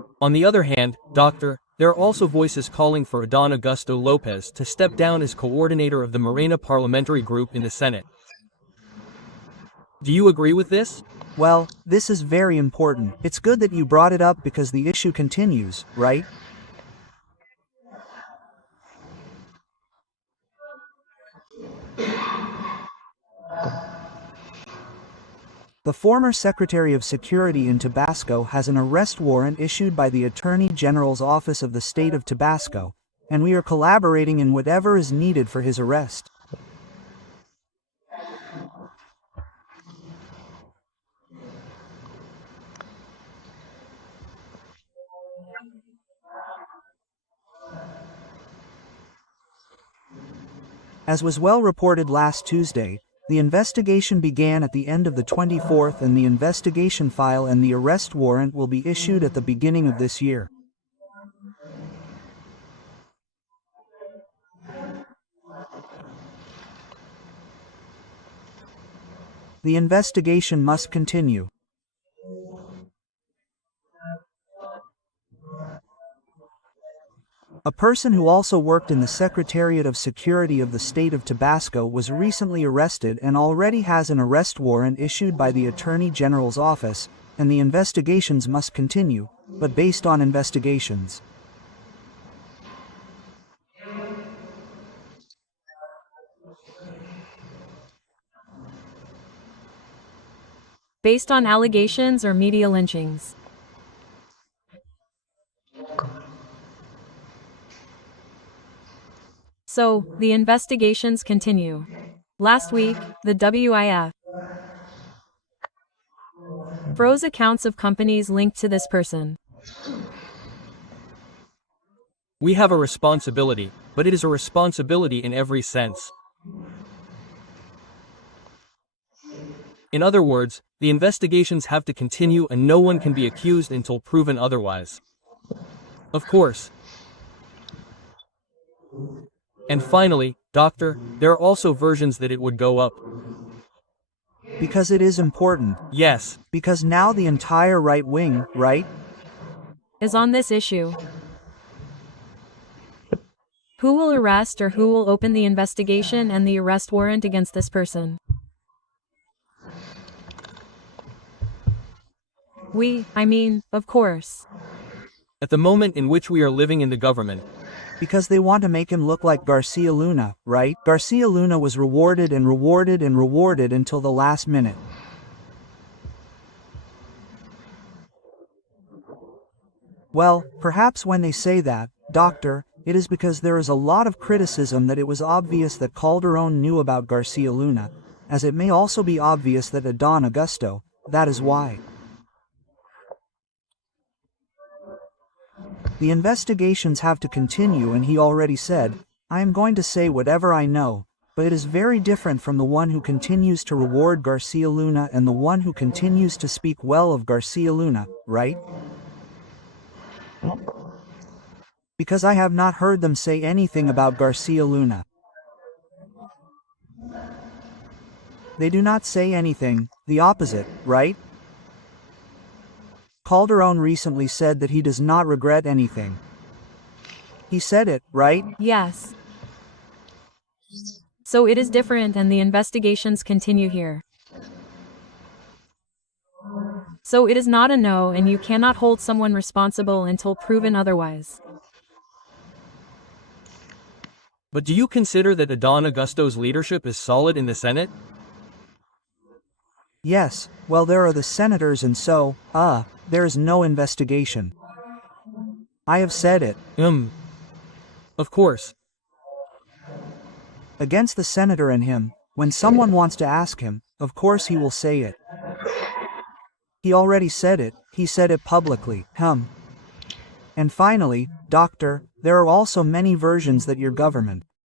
On the other hand, Doctor, there are also voices calling for Adán Augusto López to step down as coordinator of the Morena parliamentary group in the Senate. Do you agree with this? Well, this is very important. It's good that you brought it up because the issue continues, right? The former Secretary of Security in Tabasco has an arrest warrant issued by the Attorney General's Office of the State of Tabasco, and we are collaborating in whatever is needed for his arrest. As was well reported last Tuesday, the investigation began at the end of the 24th and the investigation file and the arrest warrant will be issued at the beginning of this year. The investigation must continue. A person who also worked in the Secretariat of Security of the State of Tabasco was recently arrested and already has an arrest warrant issued by the Attorney General's office, and the investigations must continue, but based on investigations. Based on allegations or media lynchings. So, the investigations continue. Last week, the WIF froze accounts of companies linked to this person. We have a responsibility, but it is a responsibility in every sense. In other words, the investigations have to continue and no one can be accused until proven otherwise. Of course. And finally, Doctor, there are also versions that it would go up. Because it is important. Yes. Because now the entire right wing, right? Is on this issue. Who will arrest or who will open the investigation and the arrest warrant against this person? Of course. At the moment in which we are living in the government. Because they want to make him look like García Luna, right? García Luna was rewarded and rewarded and rewarded until the last minute. Well, perhaps when they say that, Doctor, it is because there is a lot of criticism that it was obvious that Calderón knew about García Luna, as it may also be obvious that Adán Augusto, that is why. The investigations have to continue and he already said, I am going to say whatever I know, but it is very different from the one who continues to reward García Luna and the one who continues to speak well of García Luna, right? Because I have not heard them say anything about García Luna. They do not say anything, the opposite, right? Calderón recently said that he does not regret anything. He said it, right? Yes. So it is different and the investigations continue here. So it is not a no and you cannot hold someone responsible until proven otherwise. But do you consider that Adán Augusto's leadership is solid in the Senate? Yes, well there are the senators and so, there is no investigation. I have said it. Of course. Against the senator and him, when someone wants to ask him, of course he will say it. He already said it, he said it publicly, And finally, Doctor, there are also many versions that your government